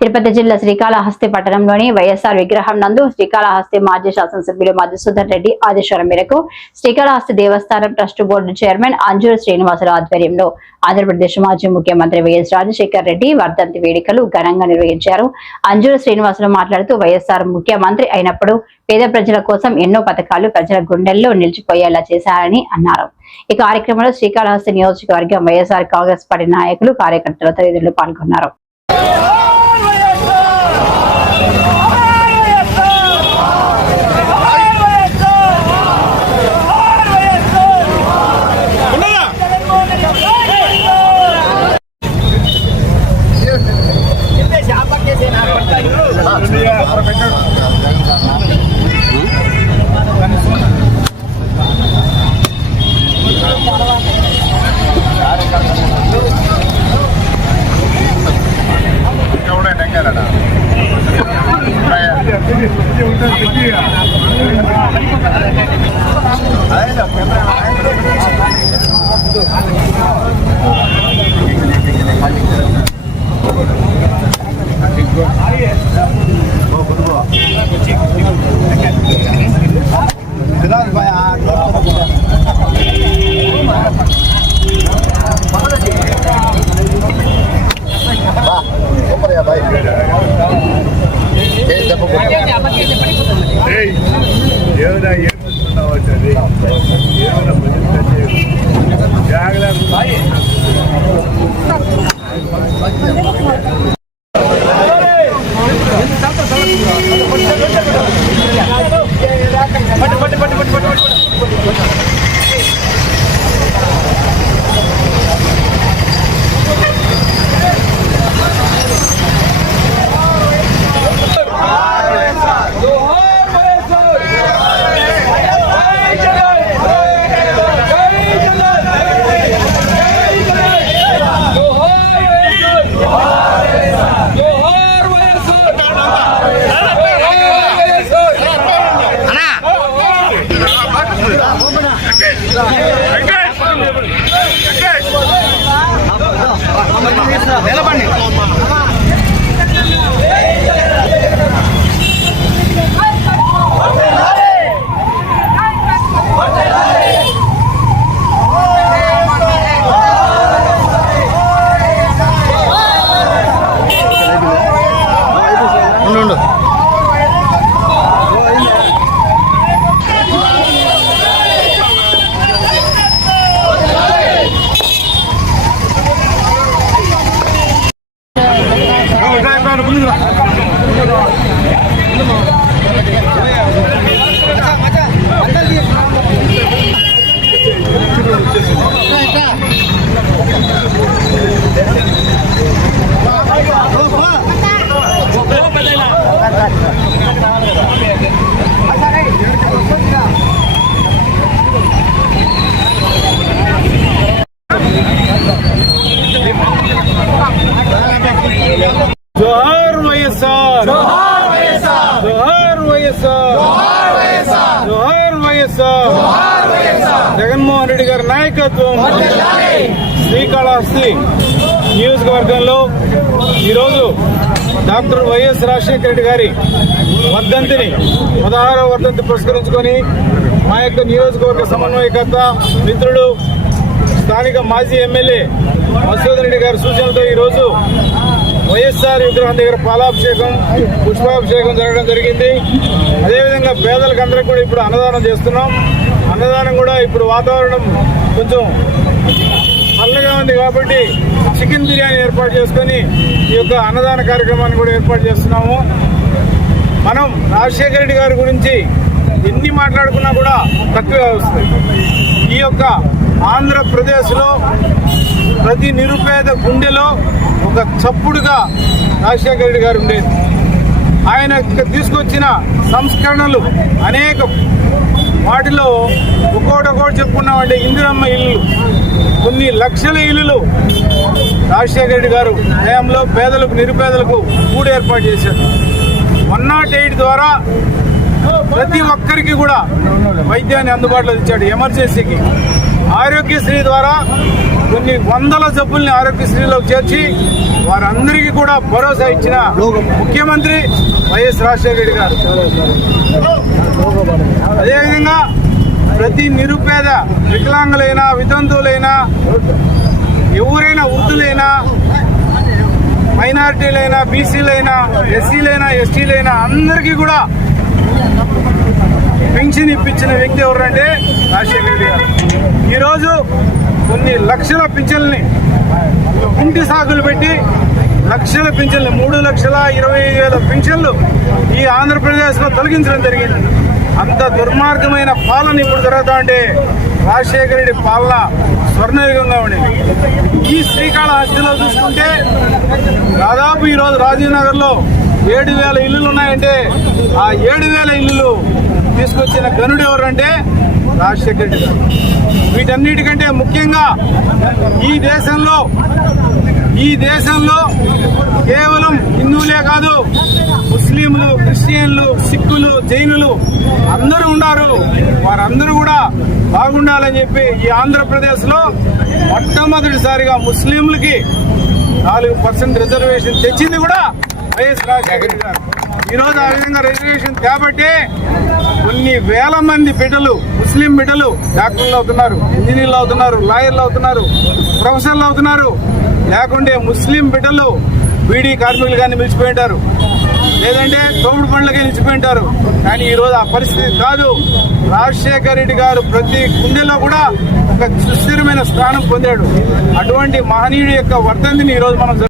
తిరుపతి జిల్లా శ్రీకాళహస్తి పట్టణంలోని వైఎస్ఆర్ విగ్రహం నందు శ్రీకాళహస్తి మాజీ శాసనసభ్యులు మధుసూదన్ రెడ్డి ఆదేశాల మేరకు శ్రీకాళహస్తి దేవస్థానం ట్రస్ట్ బోర్డు చైర్మన్ అంజూరు శ్రీనివాసుల ఆధ్వర్యంలో ఆంధ్రప్రదేశ్ మాజీ ముఖ్యమంత్రి వైఎస్ రాజశేఖర్ రెడ్డి వర్ధంతి వేడుకలు ఘనంగా నిర్వహించారు. అంజూరు శ్రీనివాసులు మాట్లాడుతూ వైఎస్ఆర్ ముఖ్యమంత్రి అయినప్పుడు పేద ప్రజల కోసం ఎన్నో పథకాలు ప్రజల గుండెల్లో నిలిచిపోయేలా చేశారని అన్నారు. ఈ కార్యక్రమంలో శ్రీకాళహస్తి నియోజకవర్గం వైఎస్ఆర్ కాంగ్రెస్ పార్టీ నాయకులు కార్యకర్తలు తదితరులు పాల్గొన్నారు. ఏయ్, ఏమైనా ఏమనుకున్నావు అది ఏమైనా భజన జాగ్రత్త జోహార్ వైఎస్ఆర్. జోహార్ వైఎస్ఆర్. జోహార్ వైఎస్ఆర్. జగన్మోహన్ రెడ్డి గారి నాయకత్వం. శ్రీకాళహస్తి నియోజకవర్గంలో ఈరోజు డాక్టర్ వైఎస్ రాజశేఖర రెడ్డి గారి వర్ధంతిని పదహారవ వర్ధంతి పురస్కరించుకొని మా యొక్క నియోజకవర్గ సమన్వయకర్త మిత్రుడు స్థానిక మాజీ ఎమ్మెల్యే మధుసూదన్ రెడ్డి గారి సూచనలతో ఈరోజు వైఎస్ఆర్ విగ్రహం దగ్గర పాలాభిషేకం పుష్పాభిషేకం జరగడం జరిగింది. అదేవిధంగా పేదలకు అందరికి కూడా ఇప్పుడు అన్నదానం చేస్తున్నాం. అన్నదానం కూడా ఇప్పుడు వాతావరణం కొంచెం అల్లగా ఉంది కాబట్టి చికెన్ బిర్యానీ ఏర్పాటు చేసుకొని ఈ యొక్క అన్నదాన కార్యక్రమాన్ని కూడా ఏర్పాటు చేస్తున్నాము. మనం రాజశేఖర రెడ్డి గారి గురించి ఎన్ని మాట్లాడుకున్నా కూడా తక్కువే వస్తుంది. ఈ యొక్క ఆంధ్రప్రదేశ్లో ప్రతి నిరుపేద గుండెలో ఒక చప్పుడుగా రాజశేఖర రెడ్డి గారు ఉండేది. ఆయన తీసుకొచ్చిన సంస్కరణలు అనేక. వాటిలో ఒక్కోటి ఒక్కోటి చెప్పుకున్నామంటే ఇందిరమ్మ ఇల్లు కొన్ని లక్షల ఇల్లులు రాజశేఖర రెడ్డి గారు హయాంలో పేదలకు నిరుపేదలకు కూడి ఏర్పాటు చేశారు. వన్ నాట్ ఎయిట్ ద్వారా ప్రతి ఒక్కరికి కూడా వైద్యాన్ని అందుబాటులో ఇచ్చాడు ఎమర్జెన్సీకి. ఆరోగ్యశ్రీ ద్వారా కొన్ని వందల జబ్బుల్ని ఆరోగ్యశ్రీలో చేర్చి వారందరికీ కూడా భరోసా ఇచ్చిన ముఖ్యమంత్రి వైఎస్ రాజశేఖర రెడ్డి గారు. అదేవిధంగా ప్రతి నిరుపేద వికలాంగులైనా వితంతువులైనా ఎవరైనా వృద్ధులైనా మైనారిటీలైనా బీసీలైనా ఎస్సీలైనా ఎస్టీలైనా అందరికీ కూడా పెన్షన్ ఇప్పించిన వ్యక్తి ఎవరంటే రాజశేఖర రెడ్డి గారు. ఈరోజు కొన్ని లక్షల పింఛన్లని ఇంటి సాగులు పెట్టి లక్షల పింఛన్లు మూడు లక్షల ఇరవై వేల పింఛన్లు ఈ ఆంధ్రప్రదేశ్లో తొలగించడం జరిగింది. అంత దుర్మార్గమైన పాలన ఇప్పుడు జరుగుతా అంటే రాజశేఖర రెడ్డి పాలన స్వర్ణయుగంగా ఉండేది. ఈ శ్రీకాళహస్తిలో చూసుకుంటే దాదాపు ఈరోజు రాజీవ్ నగర్లో ఏడు వేల ఇల్లులు ఉన్నాయంటే ఆ ఏడు వేల ఇల్లులు తీసుకొచ్చిన గనుడు ఎవరంటే రాజశేఖర రెడ్డి వీటన్నిటికంటే ముఖ్యంగా ఈ దేశంలో ఈ దేశంలో కేవలం హిందువులే కాదు ముస్లింలు క్రిస్టియన్లు సిక్కులు జైనులు అందరూ ఉన్నారు వారందరూ కూడా బాగుండాలని చెప్పి ఈ ఆంధ్రప్రదేశ్లో మొట్టమొదటిసారిగా ముస్లింలకి నాలుగు పర్సెంట్ రిజర్వేషన్ తెచ్చింది కూడా వైఎస్ రాజశేఖర్ గారు. ఈరోజు ఆ విధంగా రిజర్వేషన్ కాబట్టి కొన్ని వేల మంది బిడ్డలు ముస్లిం బిడ్డలు డాక్టర్లు అవుతున్నారు ఇంజనీర్లు అవుతున్నారు లాయర్లు అవుతున్నారు ప్రొఫెసర్లు అవుతున్నారు. లేకుంటే ముస్లిం బిడ్డలు బీడీ కార్మికులు కానీ నిలిచిపోయింటారు లేదంటే తోముడు పండ్లకే నిలిచిపోయింటారు కానీ ఈరోజు ఆ పరిస్థితి కాదు. రాజశేఖర రెడ్డి గారు ప్రతి గుండెలో కూడా ఒక సుస్థిరమైన స్థానం పొందాడు. అటువంటి మహనీయుడి యొక్క వర్ధంతిని ఈరోజు మనం